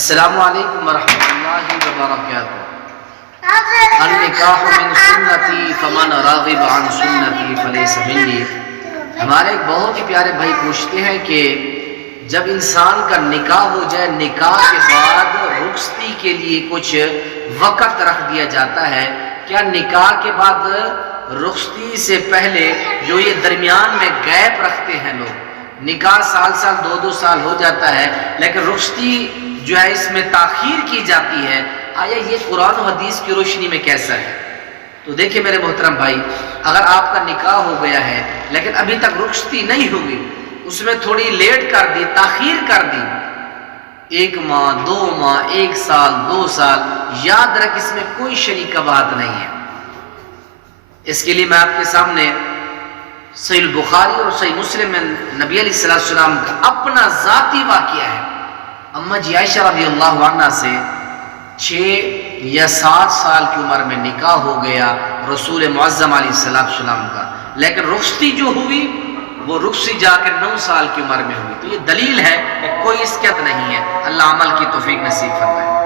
السلام علیکم ورحمۃ اللہ وبرکاتہ۔ النکاح من سنتی فمن راغب عن سنتی فلیس منی۔ ہمارے ایک بہت ہی پیارے بھائی پوچھتے ہیں کہ جب انسان کا نکاح ہو جائے، نکاح کے بعد رخصتی کے لیے کچھ وقت رکھ دیا جاتا ہے، کیا نکاح کے بعد رخصتی سے پہلے جو یہ درمیان میں گیپ رکھتے ہیں لوگ، نکاح سال دو سال ہو جاتا ہے لیکن رخصتی جو ہے اس میں تاخیر کی جاتی ہے، آیا یہ قرآن و حدیث کی روشنی میں کیسا ہے؟ تو دیکھیں میرے محترم بھائی، اگر آپ کا نکاح ہو گیا ہے لیکن ابھی تک رخصتی نہیں ہوگی، اس میں تھوڑی لیٹ کر دی، تاخیر کر دی، 1 ماہ 2 ماہ 1 سال 2 سال، یاد رکھ اس میں کوئی شرعی بات نہیں ہے۔ اس کے لیے میں آپ کے سامنے صحیح البخاری اور صحیح مسلم میں نبی علیہ السلام کا اپنا ذاتی واقعہ ہے۔ اماں جی عائشہ رضی اللہ عنہ سے 6 یا 7 سال کی عمر میں نکاح ہو گیا رسول معظم علیہ السلام کا، لیکن رخصتی جو ہوئی وہ رخصتی جا کے 9 سال کی عمر میں ہوئی۔ تو یہ دلیل ہے کہ کوئی اسقط نہیں ہے۔ اللہ عمل کی توفیق نصیب فرمائے۔